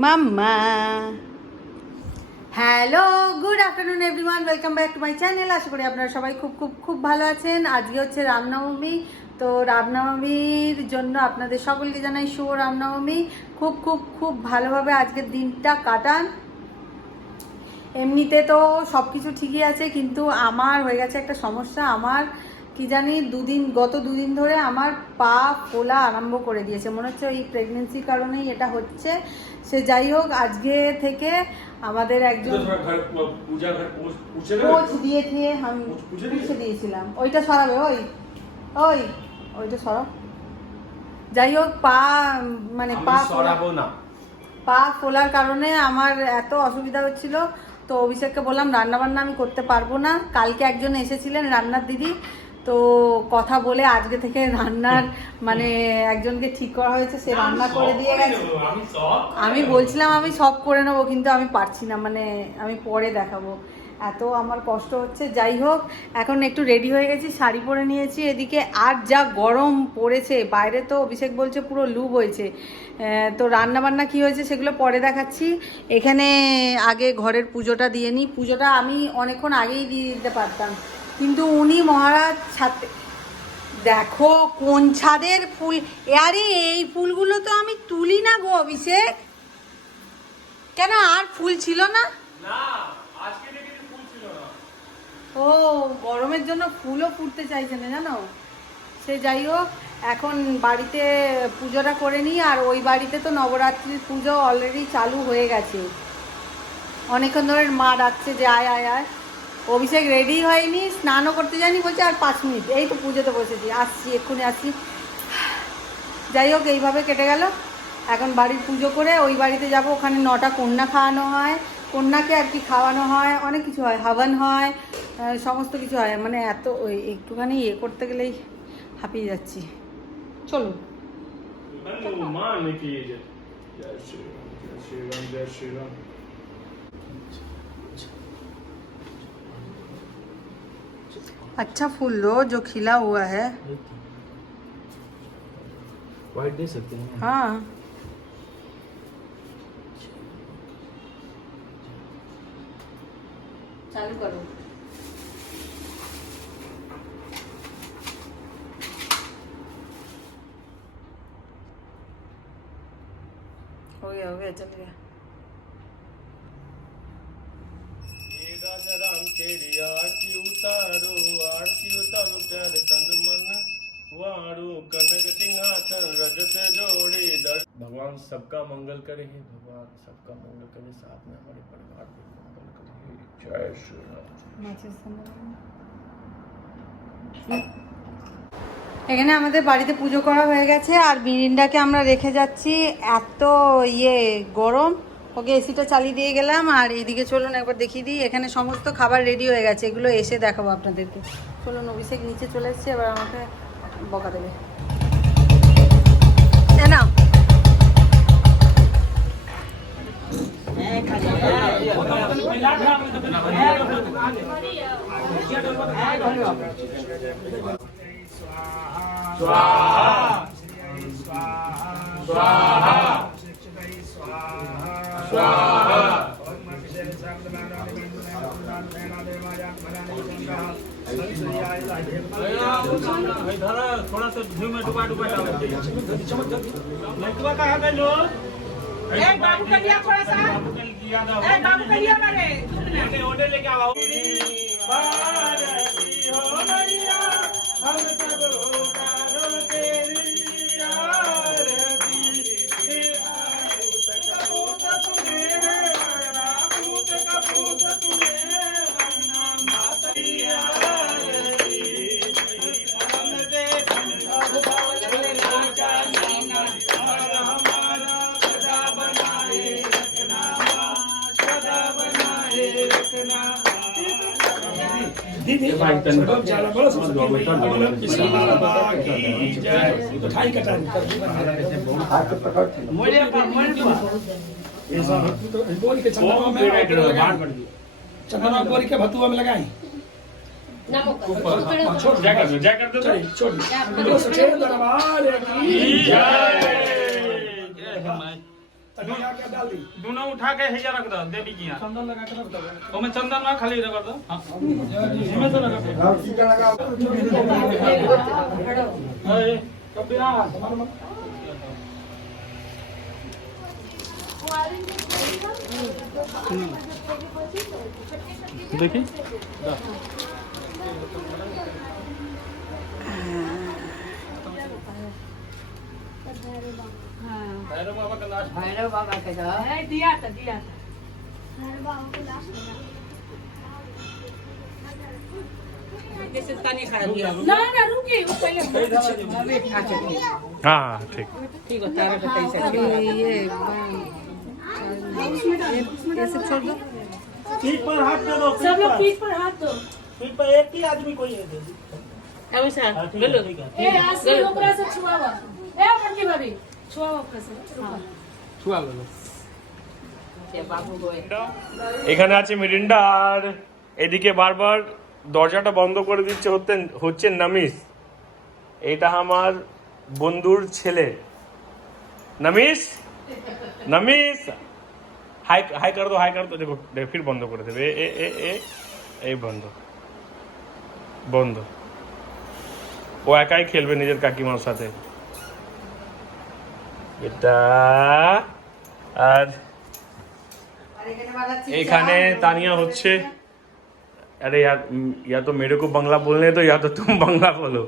Mamma. Hello, good afternoon everyone, welcome back to my channel. আশা করি আপনারা সবাই খুব খুব খুব ভালো আছেন। আজকে হচ্ছে রামনবমী, তো রামনবমীর জন্য আপনাদের সকলকে জানাই শুভ রামনবমী। খুব খুব খুব ভালোভাবে আজকের দিনটা কাটান। এমনিতে তো সব কিছু ঠিকই আছে, কিন্তু আমার হয়ে গেছে একটা সমস্যা। আমার কি জানি গত দুদিন ধরে আমার পা ফোলা আরম্ভ করে দিয়েছে। মনে হচ্ছে এই প্রেগনেন্সির কারণেই এটা হচ্ছে। সে যাই হোক, আজকে থেকে আমাদের একজন কোচ দিয়েছে, আমি পুছে দিয়েছিলাম। ওইটা সরাবে, ওইটা সরাব। যাই হোক, মানে পা ফোলার কারণে আমার এত অসুবিধা হচ্ছিল। তো অভিষেককে বললাম রান্নাবান্না আমি করতে পারবো না। কালকে একজন এসেছিলেন রান্নার দিদি, তো কথা বলে আজকে থেকে রান্নার মানে একজনকে ঠিক করা হয়েছে, সে রান্না করে দিয়ে গেছে। আমি বলছিলাম আমি সব করে নেবো, কিন্তু আমি পারছি না, মানে আমি পরে দেখাবো, এত আমার কষ্ট হচ্ছে। যাই হোক, এখন একটু রেডি হয়ে গেছি, শাড়ি পরে নিয়েছি। এদিকে আর যা গরম পড়েছে বাইরে, তো অভিষেক বলছে পুরো লু বইছে। তো রান্না বান্না কী হয়েছে সেগুলো পরে দেখাচ্ছি। এখানে আগে ঘরের পুজোটা দিয়ে নিই। পুজোটা আমি অনেকক্ষণ আগেই দিয়ে দিতে পারতাম, কিন্তু উনি মহারাজ ছাদে, দেখো কোন ছাদের ফুল। আরে এই ফুলগুলো তো আমি তুলি না গো অভিষেক। কেন, আর ফুল ছিল না? ও, গরমের জন্য ফুলও ফুটতে চাইছে না, জানো। সে যাই হোক, এখন বাড়িতে পুজোটা করে নিই। আর ওই বাড়িতে তো নবরাত্রির পুজো অলরেডি চালু হয়ে গেছে। অনেকক্ষণ ধরে মা ডাকছে যে আয় আয় আয়। অভিষেক রেডি হয়নি, স্নানও করতে যায়নি, বলছে আর 5 মিনিট, এই তো পুজোতে বসেছি, আসছি এক্ষুনি আসছি। যাই হোক, এইভাবে কেটে গেল। এখন বাড়ির পুজো করে ওই বাড়িতে যাব। ওখানে 9টা কন্যা খাওয়ানো হয়, কন্যাকে আর কি খাওয়ানো হয়, অনেক কিছু হয়, হাবন হয়, সমস্ত কিছু হয়। মানে এত ওই একটুখানি করতে গেলেই হাঁপিয়ে যাচ্ছি। চলুন। अच्छा फूल दो जो खिला हुआ है। वाइट दे सकते हैं? हाँ, चालू करो। हो गया चल गया। राजा राम तेरी आरती उतारो प्यारे तन मन वारू कनक सिंहासन रजत जोड़ी दर। भगवान सबका मंगल करे, हे भगवान सबका मंगल करे, साथ में हमारे परिवार को मंगल करे। जय श्री राम। এখানে আমাদের বাড়িতে পুজো করা হয়ে গেছে, আর মিরিন্ডাকে আমরা রেখে যাচ্ছি। এত গরম, ওকে এসিটা চালিয়ে দিয়ে গেলাম। আর এইদিকে চলুন একবার দেখিয়ে দিই, এখানে সমস্ত খাবার রেডি হয়ে গেছে, এগুলো এসে দেখাবো আপনাদেরকে। চলুন, অভিষেক নিচে চলে এসছে, এবার আমাকে বকা দেবে। না थोड़ा सा घी में डुबा कहाँ गए लोग? बाबू का लिया थोड़ा सा, बाबू का लिया मारे ओडे लेके आओ। चंदन बोल के भतुआ में लगाई। छोड़ दरबार की जय। दोनों उठा के हैजा रख दो देवी की यहाँ चंदन लगा के रख दो ओमे चंदन में खाली रख दो हां इसमें तो लगा दे ए कब आ देखिए भैरव बाबा का लास्ट भैरव बाबा के दो दिया था जैसे तनी खा दिया ना रुकिए वो पहले अबे अच्छा हाँ ठीक ठीक होता है कैसे ये सब छोड़ दो। पीठ पर हाथ दे दो सब लोग पीठ पर हाथ दो पीठ पर एक ही आदमी कोई है ऐसा बोलो ए आसली ऊपर से छुआवा ए बड़की भाभी छुआवा ऊपर से छुआ लो ये बाबू गोए এখানে আছে মিরিন্ডা আর এদিকে বারবার দরজাটা বন্ধ করে দিচ্ছে হচ্ছে নমিস। এটা আমার বন্ধুর ছেলে नमीस नमीस हाय हाय कर दो देखो फिर बंद कर देवे ए ए ए এই বন্ধ বন্ধ ও একাই খেলবে নিজের কাকিমার সাথে এটা আর এখানে তানিয়া হচ্ছে अरे यार या तो मेरे को बांग्ला बोलने दो या तो तुम बांग्ला बोलो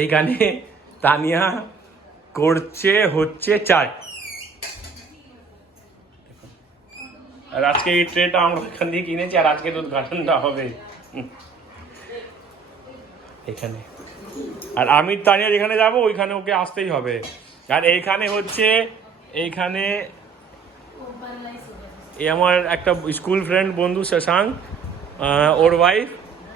এইখানে তানিয়া করছে হচ্ছে চাই আর আজকে এই ট্রেটা আমরা এখান থেকে কিনেছি আর আজকে তো উদ্ঘাটনটা হবে এখানে আর আমি তানিয়া যেখানে যাব ওইখানে ওকে আসতেই হবে আর এইখানে হচ্ছে এইখানে এই আমার একটা স্কুল ফ্রেন্ড বন্ধু শশাঙ্ক ওর ওয়াইফ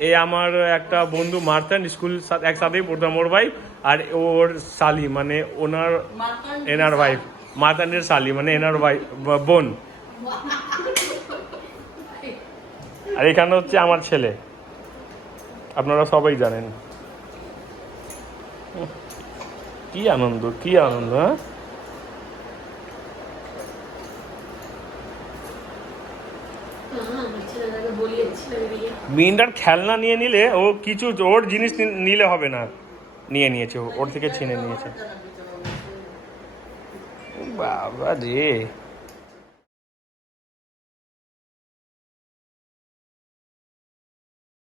এ আমার একটা বন্ধু মার্তান স্কুল একসাথেই পড়তাম ওর ওয়াইফ আর ওর শালি মানে ওনার এনার ওয়াইফ মার্তানের শালি মানে এনার ওয়াইফ বোন আর এখানে হচ্ছে আমার ছেলে আপনারা সবাই জানেন কি আনন্দ হ্যাঁ মিন্ডার খেলনা নিয়ে নিলে ও কিছু ওর জিনিস নিলে হবে না নিয়ে নিয়েছে ওর থেকে ছিনে নিয়েছে বাবা রে